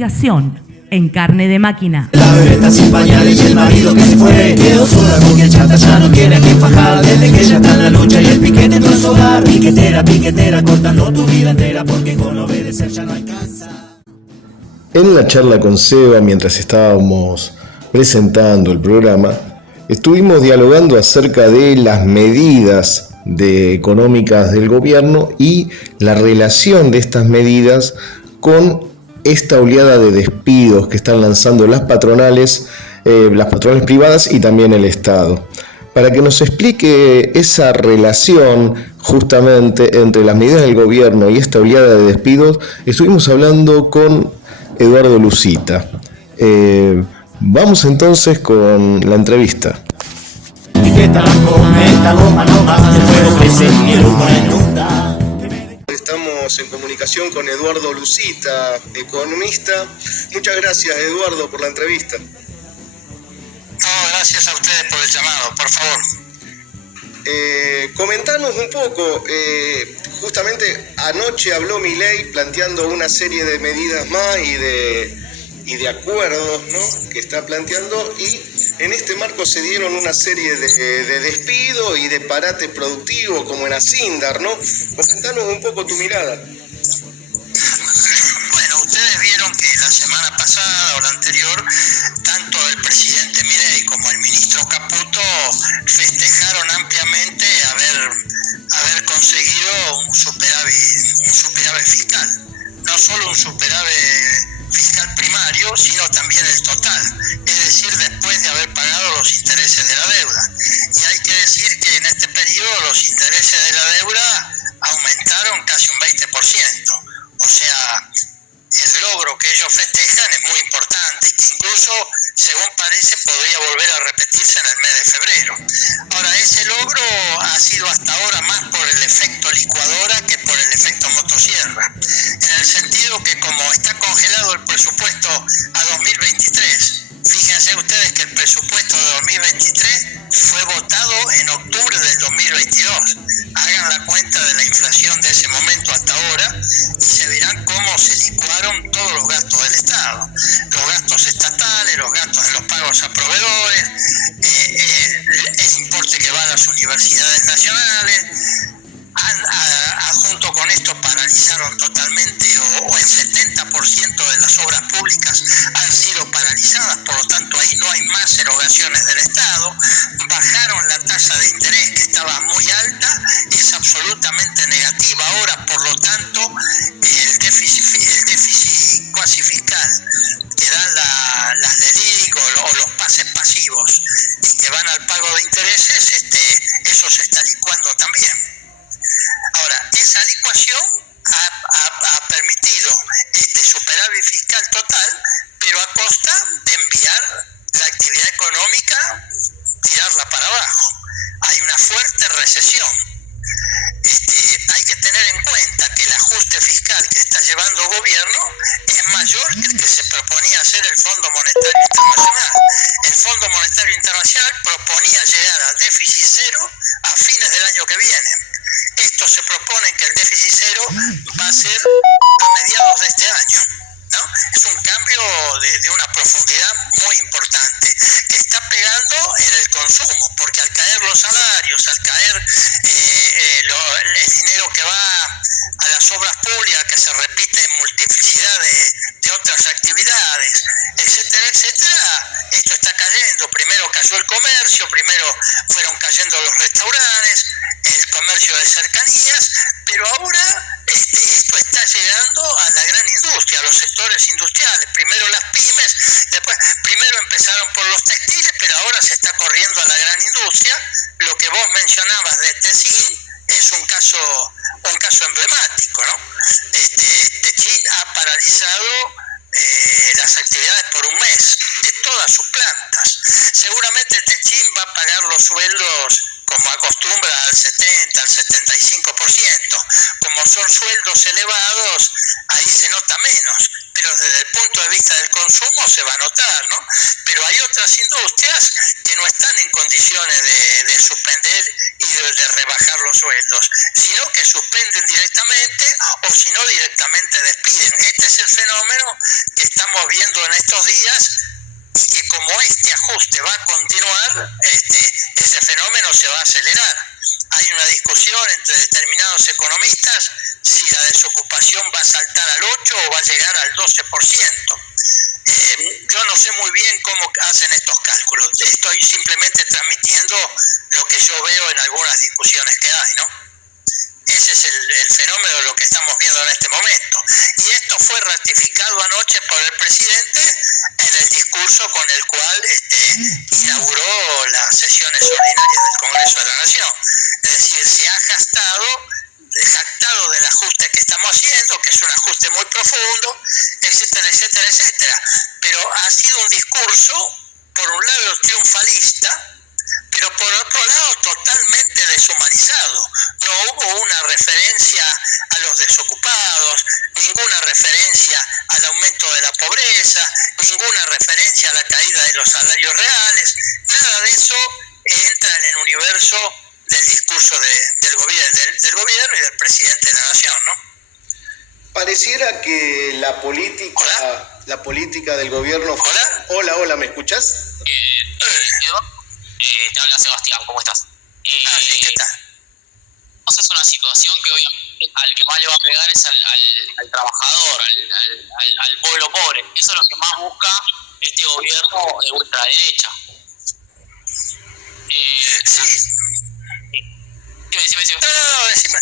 investigación en Carne de Máquina. La bebé está sin pañales y el marido que se fue quedó sola porque el chata ya no tiene a quien fajar. Desde que ella está en la lucha y el piquete entró en su hogar. Piquetera, piquetera, cortando tu vida entera porque con obedecer ya no alcanza. En la charla con Seba, mientras estábamos presentando el programa, estuvimos dialogando acerca de las medidas económicas del gobierno y la relación de estas medidas con esta oleada de despidos que están lanzando las patronales privadas y también el Estado. Para que nos explique esa relación justamente entre las medidas del gobierno y esta oleada de despidos, estuvimos hablando con Eduardo Lucita. Vamos entonces con la entrevista. Estamos en comunicación con Eduardo Lucita, economista. Muchas gracias, Eduardo, por la entrevista. No, gracias a ustedes por el llamado, por favor. Comentanos un poco, justamente anoche habló Milei planteando una serie de medidas más y de acuerdos, ¿no?, que está planteando, y en este marco se dieron una serie de despidos y de parate productivo como en Asindar, ¿no? Comentanos un poco tu mirada. Bueno, ustedes vieron que la semana pasada o la anterior, tanto el presidente Milei como el ministro Caputo festejaron ampliamente haber conseguido un superávit fiscal. No solo un superávit fiscal primario, sino también el total, es decir, después de haber pagado los intereses de la deuda. Y hay que decir que en este periodo los intereses de la deuda aumentaron casi un 20%. O sea, el logro que ellos festejan es muy importante y que incluso, según parece, podría volver a repetirse en el mes de febrero. Ahora, ese logro ha sido hasta ahora más por el efecto licuadora que por el efecto motosierra, en el sentido que como está congelado el presupuesto a 2023, fíjense ustedes que el presupuesto de 2023 fue votado en octubre del 2022. Hagan la cuenta de la inflación de ese momento hasta ahora y se verán cómo se licuaron todos los gastos del Estado. Los gastos estatales, los gastos de los pagos a proveedores, el importe que va a las universidades nacionales. Junto con esto paralizaron totalmente o el 70% de las obras públicas han sido paralizadas, por lo tanto ahí no hay más erogaciones del Estado. Bajaron la tasa de interés que estaba muy alta, es absolutamente negativa ahora, por lo tanto el déficit cuasi fiscal que dan las LELIC o los pases pasivos y que van al pago de intereses, eso se está licuando también. Ahora, esa licuación ha permitido este superávit fiscal total, pero a costa de enviar la actividad económica, tirarla para abajo. Hay una fuerte recesión. Hay que tener en cuenta que el ajuste fiscal que está llevando el gobierno es mayor que el que se proponía hacer el Fondo Monetario Internacional. El Fondo Monetario Internacional proponía llegar al déficit cero a fines del año que viene. Esto se propone que el déficit cero va a ser a mediados de este año, ¿no? Es un cambio de una profundidad muy importante que está pegando en el consumo, porque al caer los salarios, al caer el dinero que va a las obras públicas, que se repite en multiplicidad de otras actividades, etcétera, etcétera, esto está cayendo. Primero cayó el comercio, primero fueron cayendo los restaurantes, el comercio de cercanías, pero ahora esto está llegando a la gran industria, a los sectores industriales. Primero las pymes, después primero empezaron por los textiles, pero ahora se está corriendo a la gran industria. Lo que vos mencionabas de Techin es un caso emblemático, ¿no? Techin ha paralizado las actividades por un mes de todas sus plantas. Seguramente Techin va a pagar los sueldos como acostumbra, al 70, al 75%. Como son sueldos elevados, ahí se nota menos, pero desde el punto de vista del consumo se va a notar, ¿no? Pero hay otras industrias que no están en condiciones de suspender y de rebajar los sueldos, sino que suspenden directamente o si no directamente despiden. Este es el fenómeno que estamos viendo en estos días y que como este ajuste va a continuar, ese fenómeno se va a acelerar. Hay una discusión entre determinados economistas si la desocupación va a saltar al 8 o va a llegar al 12%. Yo no sé muy bien cómo hacen estos cálculos. Estoy simplemente transmitiendo lo que yo veo en algunas discusiones que hay, ¿no? Ese es el fenómeno de lo que estamos viendo en este momento. Y esto fue ratificado anoche por el presidente en el discurso con el cual inauguró las sesiones ordinarias del Congreso de la Nación. Es decir, se ha jactado del ajuste que estamos haciendo, que es un ajuste muy profundo, etcétera, etcétera, etcétera. Pero ha sido un discurso, por un lado, triunfalista, pero por otro lado totalmente deshumanizado. No hubo una referencia a los desocupados, ninguna referencia al aumento de la pobreza, ninguna referencia a la caída de los salarios reales, nada de eso entra en el universo del discurso del gobierno y del presidente de la nación, ¿no? Pareciera que la política del gobierno... Hola, ¿me escuchas? Te habla Sebastián, ¿cómo estás? Sí, ¿qué tal? Es una situación que obviamente al que más le va a pegar es al trabajador, al pueblo pobre. Eso es lo que más busca este gobierno de ultraderecha. Sí. Decime. No, decime.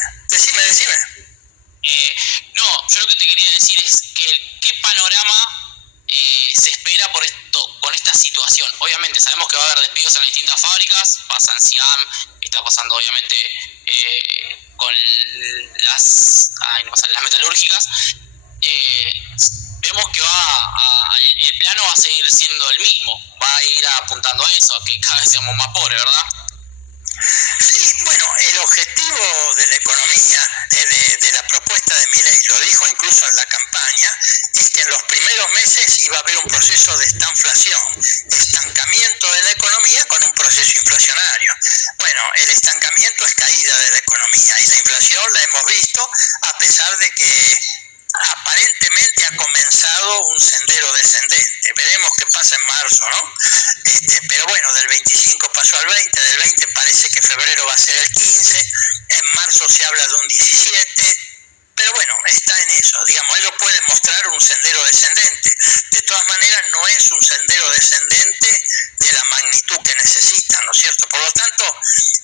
No, yo lo que te quería decir es que qué panorama se espera con esta situación. Obviamente sabemos que va a haber despidos en las distintas fábricas, pasa en Siam, está pasando obviamente con las metalúrgicas. Vemos que el plano va a seguir siendo el mismo, va a ir apuntando a eso, a que cada vez seamos más pobres, ¿verdad? Sí, bueno, el objetivo de la economía, de la propuesta de Milei, lo dijo incluso en la campaña, es que en los primeros meses iba a haber un proceso de estancamiento de la economía con un proceso inflacionario. Bueno, el estancamiento es caída de la economía y la inflación la hemos visto a pesar de que aparentemente ha comenzado un sendero descendente. Veremos qué pasa en marzo, ¿no? Pero bueno, del 25 pasó al 20, del 20 parece que febrero va a ser el 15, en marzo se habla de un 17, pero bueno, está en eso, digamos, ellos pueden mostrar un sendero descendente. De todas maneras, no es un sendero descendente de la magnitud que necesitan, ¿no es cierto? Por lo tanto,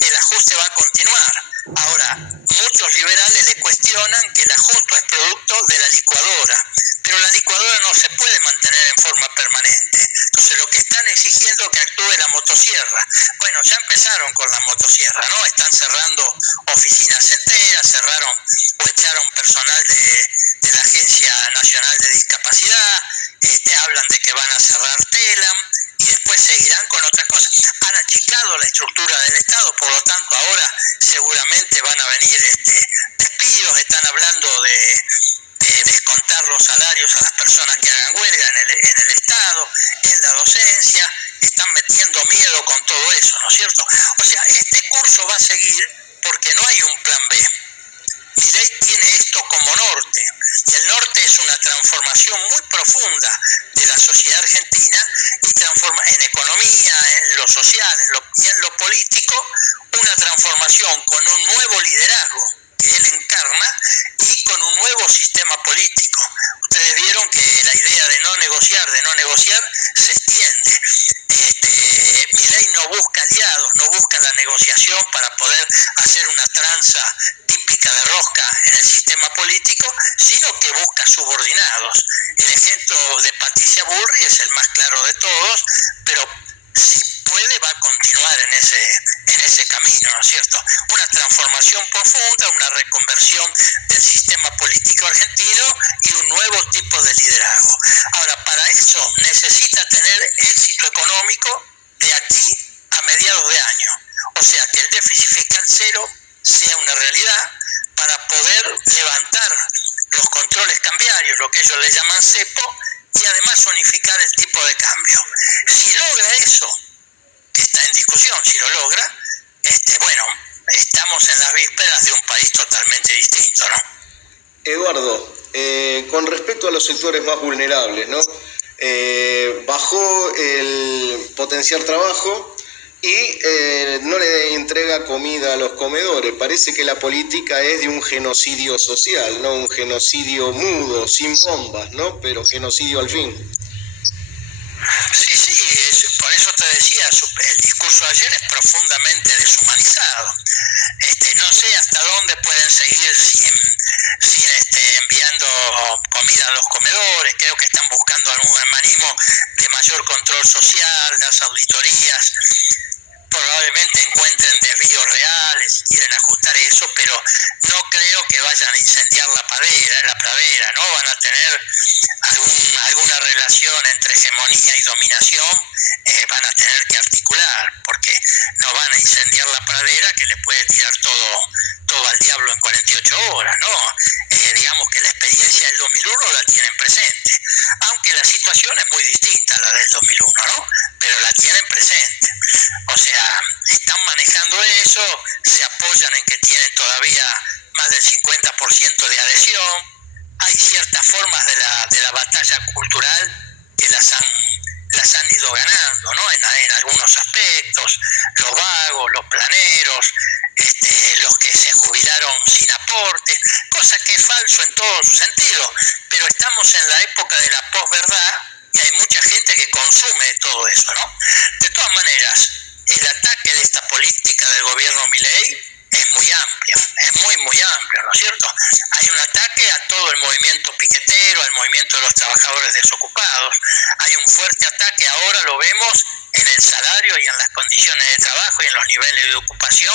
el ajuste va a continuar. Ahora, muchos liberales le cuestionan que el ajuste es producto de la licuadora, pero la licuadora no se puede mantener en forma permanente. Entonces, lo que están exigiendo es que actúe la motosierra. Bueno, ya empezaron con la motosierra, ¿no? Están cerrando oficinas enteras, cerraron o echaron personal de la Agencia Nacional de Discapacidad, hablan de que van a cerrar TELAM y después seguirán con otras cosas. Han achicado la estructura del Estado, por lo tanto ahora seguramente van a venir despidos, están hablando de descontar los salarios a las personas que hagan huelga en el Estado, en la docencia, están metiendo miedo con todo eso, ¿no es cierto? O sea, este curso va a seguir porque no hay un plan B. Milei tiene esto como norte, y el norte es una transformación muy profunda de la sociedad argentina y transforma en economía, en lo social y en lo político, una transformación con un nuevo liderazgo que él encarna y con un nuevo sistema político. Ustedes vieron que la idea de no negociar se extiende. Milei no busca aliados, no busca la negociación para poder hacer una tranza típica de rosca en el sistema político, sino que busca subordinados. El ejemplo de Patricia Bullrich es el más claro de todos, pero si puede va a continuar en ese camino, ¿no es cierto? Una transformación profunda, una reconversión del sistema político argentino y un nuevo tipo de liderazgo. Ahora, para eso necesita tener éxito económico de aquí a mediados de año. O sea, que el déficit fiscal cero sea una realidad para poder levantar los controles cambiarios, lo que ellos le llaman cepo, y además unificar el tipo de cambio. Si logra eso, que está en discusión, si lo logra, bueno, estamos en las vísperas de un país totalmente distinto, ¿no? Eduardo, con respecto a los sectores más vulnerables, ¿no? Bajó el potenciar trabajo y no le entrega comida a los comedores. Parece que la política es de un genocidio social, no un genocidio mudo, sin bombas, ¿no? Pero genocidio al fin. Sí, por eso te decía, el discurso de ayer es profundamente deshumanizado. No sé hasta dónde pueden seguir sin enviando comida a los comedores. Creo que están buscando algún mecanismo de mayor control social, las auditorías probablemente encuentren desvíos reales, quieren ajustar eso, pero no creo que vayan a incendiar la pradera, ¿no? Van a tener alguna relación entre hegemonía y dominación, van a tener que articular, porque no van a incendiar la pradera que les puede tirar todo al diablo en 48 horas, ¿no? Digamos que la experiencia del 2001 la tienen presente, aunque la situación es muy distinta a la del 2001, ¿no? Pero la tienen presente. O sea, están manejando eso, se apoyan en que tienen todavía más del 50% de adhesión. Hay ciertas formas de la batalla cultural que las han ido ganando, ¿no? En algunos aspectos, los vagos, los planeros, los que se jubilaron sin aporte, cosa que es falso en todo su sentido, pero estamos en la época de la posverdad y hay mucha gente que consume todo eso, ¿no? De todas maneras, el ataque de esta política del gobierno Milei es muy amplio, es muy amplio, ¿no es cierto? Hay un ataque a todo el movimiento piquetero, al movimiento de los trabajadores desocupados, hay un fuerte ataque, ahora lo vemos en el salario y en las condiciones de trabajo y en los niveles de ocupación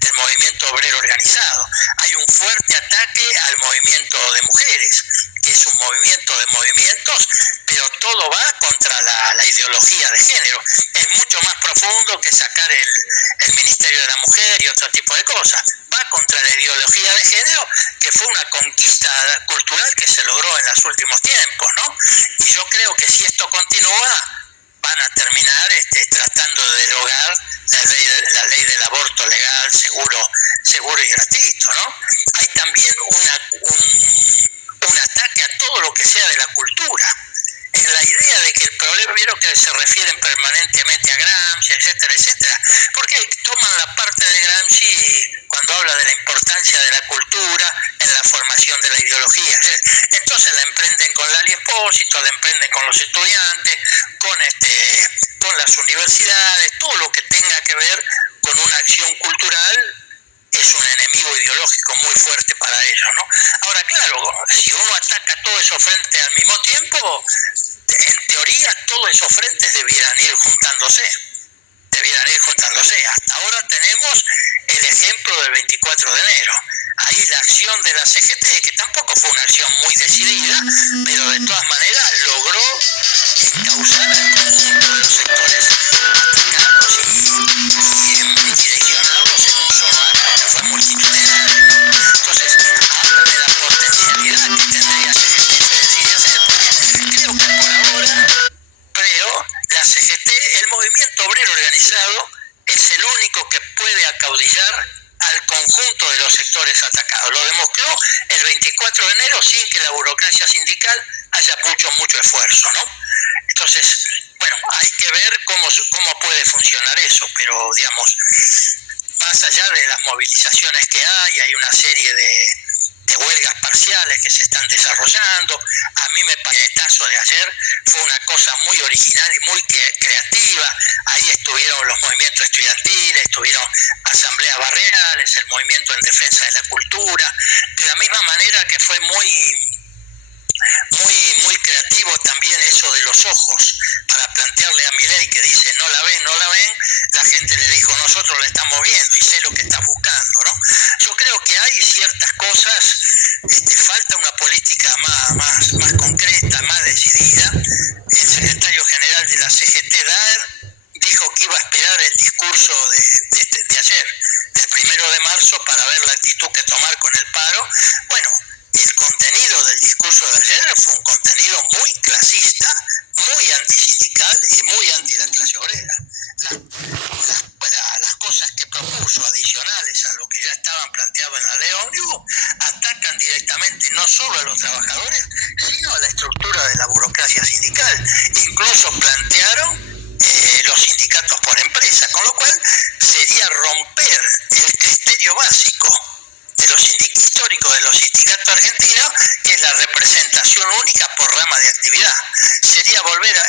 del movimiento obrero organizado. Hay un fuerte ataque al movimiento de mujeres, que es un movimiento de movimientos, pero todo va contra la ideología de género. Es mucho más profundo que sacar el Ministerio de la Mujer y otro tipo de cosas. Va contra la ideología de género, que fue una conquista cultural que se logró en los últimos tiempos, ¿no? Y yo creo que si esto continúa, van a terminar tratando de derogar la ley del aborto legal, seguro y gratuito, ¿no? Hay también un ataque a todo lo que sea de la cultura, en la idea de que el problema, vieron que se refieren permanentemente a Gramsci, etcétera, porque toman la parte de Gramsci cuando habla de la importancia de la cultura en la formación de la ideología, etcétera. Entonces la emprenden con Lali Espósito, la emprenden con los estudiantes, con las universidades, todo lo que tenga que ver con una acción cultural es un enemigo ideológico muy fuerte para ellos, ¿no? Ahora, claro, si uno ataca todos esos frentes al mismo tiempo, en teoría todos esos frentes debieran ir juntándose. Hasta ahora tenemos el ejemplo del 24 de enero. Ahí la acción de la CGT, que tampoco fue una acción muy decidida, pero de todas maneras logró encauzar al conjunto de los sectores atacados y direccionarlos en un solo acto, fue multitudinario. Entonces, habla de la potencialidad que tendría CGT si decide hacer, porque creo que por ahora, la CGT, el movimiento obrero organizado, es el único que puede acaudillar al conjunto de los sectores atacados. Lo demostró el 24 de enero sin que la burocracia sindical haya hecho mucho esfuerzo, ¿no? Entonces, bueno, hay que ver cómo puede funcionar eso, pero digamos, más allá de las movilizaciones que hay una serie de huelgas parciales que se están desarrollando. A mí me parece que el caso de ayer fue una cosa muy original y muy creativa. Ahí estuvieron los movimientos estudiantiles, estuvieron asambleas barriales, el movimiento en defensa de la cultura, de la misma manera que fue muy creativo también eso de los ojos, para plantearle a Milei, que dice no la ven, la gente le dijo nosotros la estamos viendo y sé lo que estás buscando, ¿no? Yo creo que hay ciertas cosas, falta una política más concreta, más decidida. El secretario general de la CGT, Daer, dijo que iba a esperar el discurso de ayer, 1 de marzo para ver la actitud que tomar con el paro. Bueno, el contenido del discurso de ayer fue un contenido muy clasista, muy antisindical y muy anti la clase obrera. Las cosas que propuso adicionales a lo que ya estaban planteados en la ley ómnibus atacan directamente no solo a los trabajadores, sino a la estructura de la burocracia sindical. Incluso plantearon los sindicatos por empresa, con lo cual sería romper el criterio básico histórico de los sindicatos argentinos, que es la representación única por rama de actividad. Sería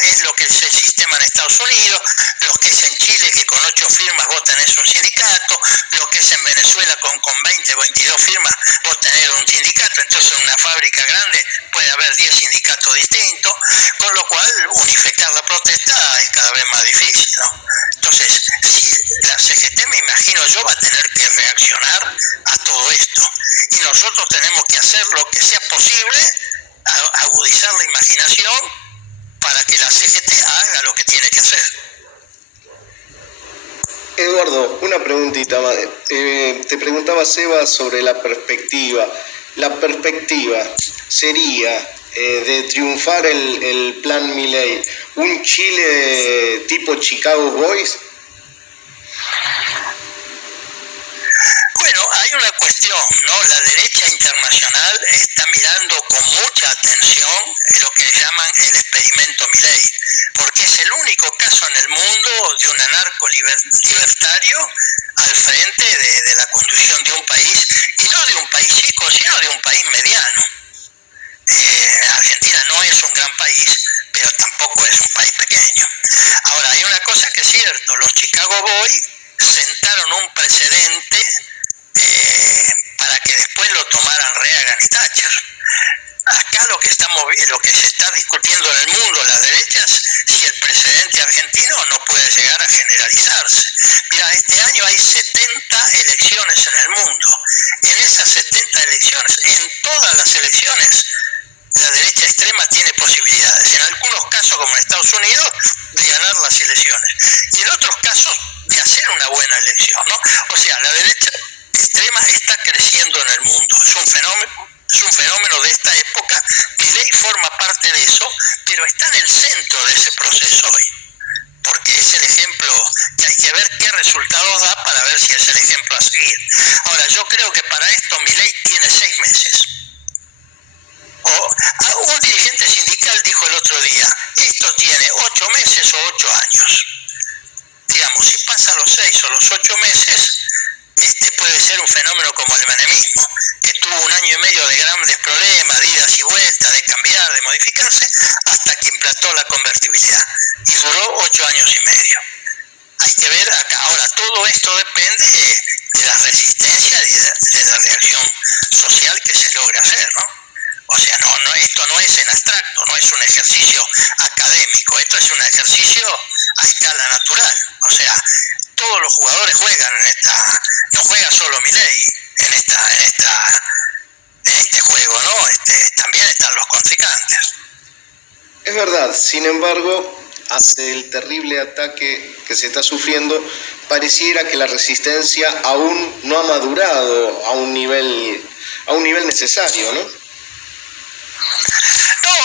es lo que es el sistema en Estados Unidos, lo que es en Chile, que con 8 firmas vos tenés un sindicato, lo que es en Venezuela con 20 o 22 firmas vos tenés un sindicato. Entonces en una fábrica grande puede haber 10 sindicatos distintos, con lo cual unificar la protesta es cada vez más difícil, ¿no? Entonces, si la CGT, me imagino yo, va a tener que reaccionar a todo esto, y nosotros tenemos que hacer lo que sea posible, agudizar la imaginación para que la CGT haga lo que tiene que hacer. Eduardo, una preguntita más. Te preguntaba Seba sobre la perspectiva. La perspectiva sería de triunfar el plan Milei, un Chile tipo Chicago Boys. Bueno, hay una cuestión, ¿no? La derecha internacional está mirando con mucha atención lo que llaman el experimento Milei, porque es el único caso en el mundo de un anarco libertario al frente de la conducción de un país, y no de un país chico, sino de un país mediano. Argentina no es un gran país, pero tampoco es un país pequeño. Ahora, hay una cosa que es cierto, los Chicago Boys sentaron un precedente para que después lo tomaran Reagan y Thatcher. Acá lo que se está discutiendo en el mundo, las derechas, si el precedente argentino no puede llegar a generalizarse. Mira, este año hay 70 elecciones en el mundo. En esas 70 elecciones, en todas las elecciones, la derecha extrema tiene posibilidades. En algunos casos, como en Estados Unidos, de ganar las elecciones. Y en otros casos, de hacer una buena elección, ¿no? O sea, la derecha extrema está creciendo en el mundo. Es un fenómeno de esta época. Milei forma parte de eso, pero está en el centro de ese proceso hoy, porque es el ejemplo que hay que ver qué resultados da para ver si es el ejemplo a seguir. Ahora, yo creo que para esto Milei tiene 6 meses. Un dirigente sindical dijo el otro día, esto tiene 8 meses o 8 años. Digamos, si pasa los 6 o los 8 meses, puede ser un fenómeno como el menemismo, que tuvo 1 año y medio de grandes problemas, de idas y vueltas, de cambiar, de modificarse, hasta que implantó la convertibilidad, y duró 8 años y medio. Hay que ver acá. Ahora, todo esto depende de la resistencia y de la reacción social que se logre hacer, ¿no? O sea, esto no es en abstracto, no es un ejercicio académico, esto es un ejercicio a escala natural. O sea, todos los jugadores juegan no juega solo Milei en este juego, ¿no? También están los contrincantes. Es verdad, sin embargo, ante el terrible ataque que se está sufriendo, pareciera que la resistencia aún no ha madurado a un nivel necesario, ¿no?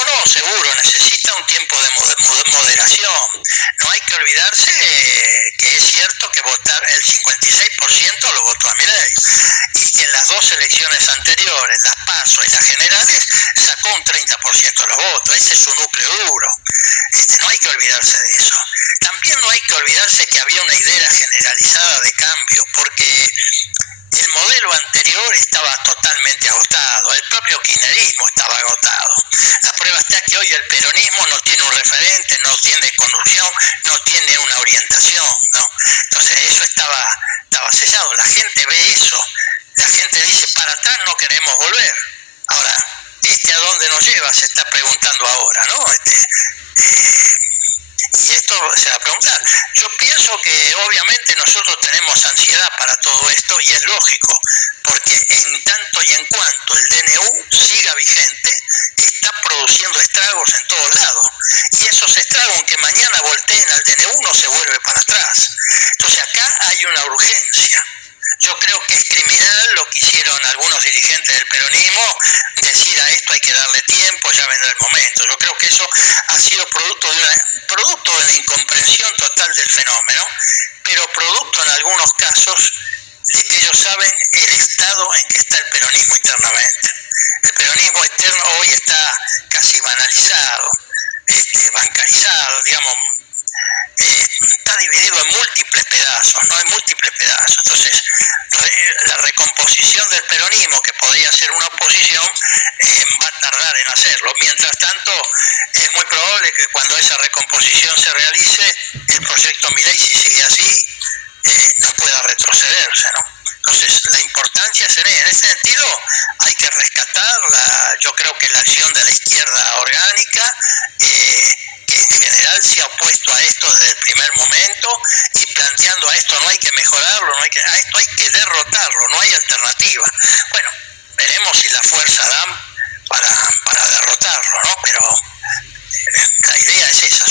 No, seguro, necesita un tiempo de moderación. No hay que olvidarse que es cierto que el 56% lo votó a Milei, y que en las 2 elecciones anteriores, las PASO y las generales, sacó un 30% de los votos. Ese es su núcleo duro. No hay que olvidarse de eso. También no hay que olvidarse que había una idea generalizada de cambio, porque el modelo anterior estaba totalmente agotado, el propio kirchnerismo estaba agotado. La prueba está que hoy el peronismo no tiene un referente, no tiene conducción, no tiene una orientación, ¿no? Entonces eso estaba sellado. La gente ve eso, la gente dice, para atrás no queremos volver. Ahora, ¿a dónde nos lleva? Se está preguntando ahora, ¿no? Y esto se va a preguntar. Yo pienso que obviamente nosotros tenemos ansiedad para todo esto, y es lógico, porque en tanto y en cuanto el DNU siga vigente, está produciendo estragos en todos lados. Y esos estragos, aunque mañana volteen al DNU, no se vuelve para atrás. Entonces acá hay una urgencia. Yo creo que es criminal lo que hicieron algunos dirigentes del peronismo, decir a esto hay que darle tiempo, ya vendrá el momento. Yo creo que eso ha sido producto de la incomprensión total del fenómeno, pero producto en algunos casos de que ellos saben el estado en que está el peronismo internamente. El peronismo externo hoy está casi banalizado, bancarizado, digamos, está dividido en múltiples pedazos, ¿no? En múltiples pedazos. Entonces, la recomposición del peronismo, que podría ser una oposición, va a tardar en hacerlo. Mientras tanto, es muy probable que cuando esa recomposición se realice, el proyecto Milei, si sigue así, no pueda retrocederse, ¿no? Entonces, la importancia sería, en ese sentido, hay que rescatar, yo creo que la acción de la izquierda orgánica, que en general se ha opuesto a esto desde el primer momento y planteando a esto no hay que mejorarlo, a esto hay que derrotarlo, no hay alternativa. Bueno, veremos si la fuerza dan para derrotarlo, ¿no? Pero la idea es esa.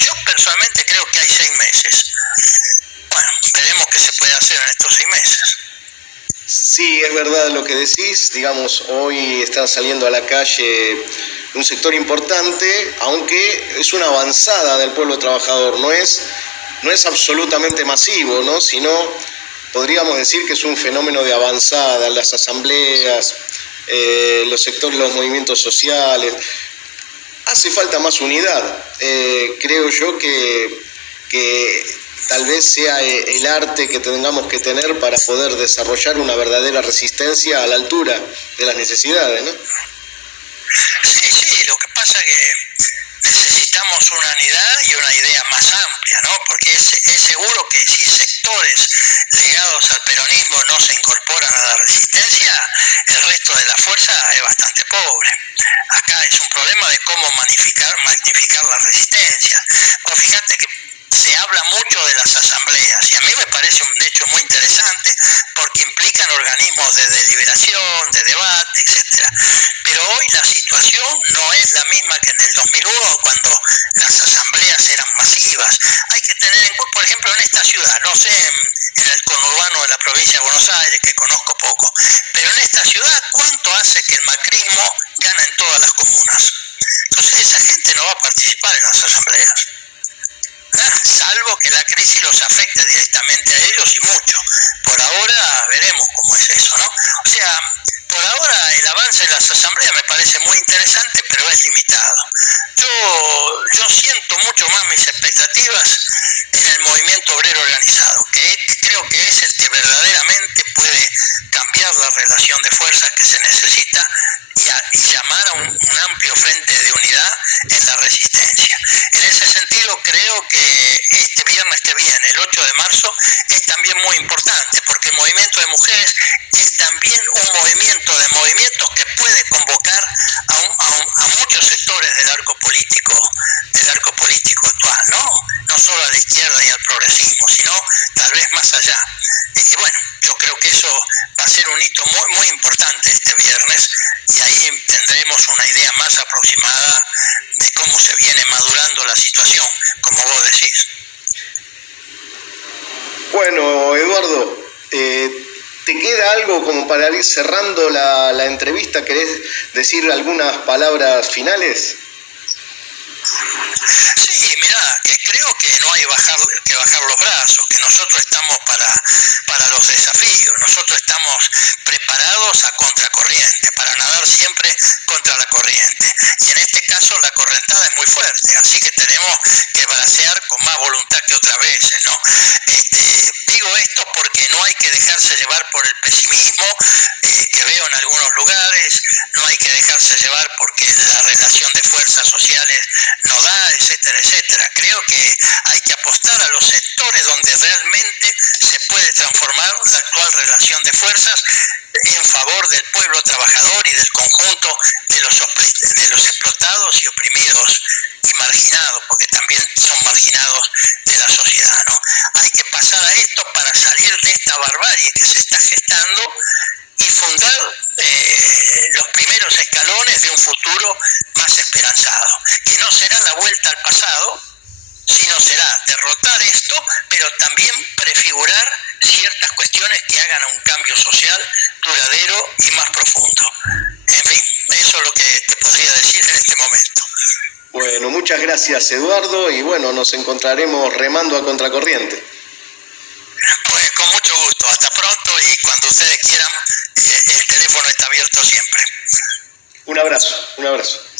Yo personalmente creo que hay 6 meses. Bueno, veremos qué se puede hacer en estos 6 meses. Sí, es verdad lo que decís. Digamos, hoy está saliendo a la calle un sector importante, aunque es una avanzada del pueblo trabajador. No es absolutamente masivo, ¿no? Sino podríamos decir que es un fenómeno de avanzada, las asambleas, los sectores, los movimientos sociales. Hace falta más unidad. Creo yo que tal vez sea el arte que tengamos que tener para poder desarrollar una verdadera resistencia a la altura de las necesidades, ¿no? Sí, lo que pasa es que necesitamos una unidad y una idea más amplia, ¿no? Porque es seguro que si sectores ligados al peronismo no se incorporan a la resistencia, el resto de la fuerza es bastante pobre. Acá es un problema de cómo magnificar la resistencia. Pues fíjate que se habla mucho de las asambleas y a mí me parece un hecho muy interesante porque implican organismos de deliberación, de debate, etcétera. Pero hoy la situación no es la misma que en el 2001 cuando las asambleas eran masivas. Hay que tener en cuenta, por ejemplo, en esta ciudad, no sé, en el conurbano de la provincia de Buenos Aires, que conozco poco, pero en esta ciudad, ¿cuánto hace que el macrismo gana en todas las comunas? Entonces esa gente no va a participar en las asambleas. Salvo que la crisis los afecte directamente a ellos y mucho. Por ahora veremos cómo es eso, ¿no? O sea, por ahora el avance de las asambleas me parece muy interesante, pero es limitado. Yo siento mucho más mis expectativas en el movimiento obrero organizado, que creo que es el que verdaderamente puede cambiar la relación de fuerzas que se necesita y llamar a un amplio frente de unidad en la resistencia. En ese sentido, creo que este viernes que viene, el 8 de marzo, es también muy importante, porque el movimiento de mujeres es también un movimiento de movimientos que puede convocar a muchos sectores del arco político actual, no solo a la izquierda y al progresismo, sino tal vez más allá. Y bueno, yo creo que eso va a ser un hito muy, muy importante este viernes y ahí tendremos una idea más aproximada de cómo se viene madurando la situación, como vos decís. Bueno, Eduardo, ¿te queda algo como para ir cerrando la entrevista? ¿Querés decir algunas palabras finales? Sí, mirá, que creo que no hay que bajar los brazos, que nosotros estamos para los desafíos, nosotros estamos preparados a contracorriente, para nadar siempre contra la corriente. Y en este caso la correntada es muy fuerte, así que tenemos que bracear con más voluntad que otras veces, ¿no? Digo esto porque no hay que dejarse llevar por el pesimismo que veo en algunos lugares, no hay que dejarse llevar porque la relación de fuerzas sociales no da, etcétera, etcétera. Creo que hay que apostar a los sectores donde realmente se puede transformar la actual relación de fuerzas en favor del pueblo trabajador y del conjunto de los explotados y oprimidos y marginados, porque también son marginados de la sociedad, ¿no? Hay que pasar a esto para salir de esta barbarie que se está gestando y fundar los primeros escalones de un futuro más esperanzado, que no será la vuelta al pasado, sino será derrotar esto, pero también prefigurar ciertas cuestiones decisiones que hagan un cambio social duradero y más profundo. En fin, eso es lo que te podría decir en este momento. Bueno, muchas gracias, Eduardo, y bueno, nos encontraremos remando a contracorriente. Pues con mucho gusto, hasta pronto y cuando ustedes quieran, el teléfono está abierto siempre. Un abrazo, un abrazo.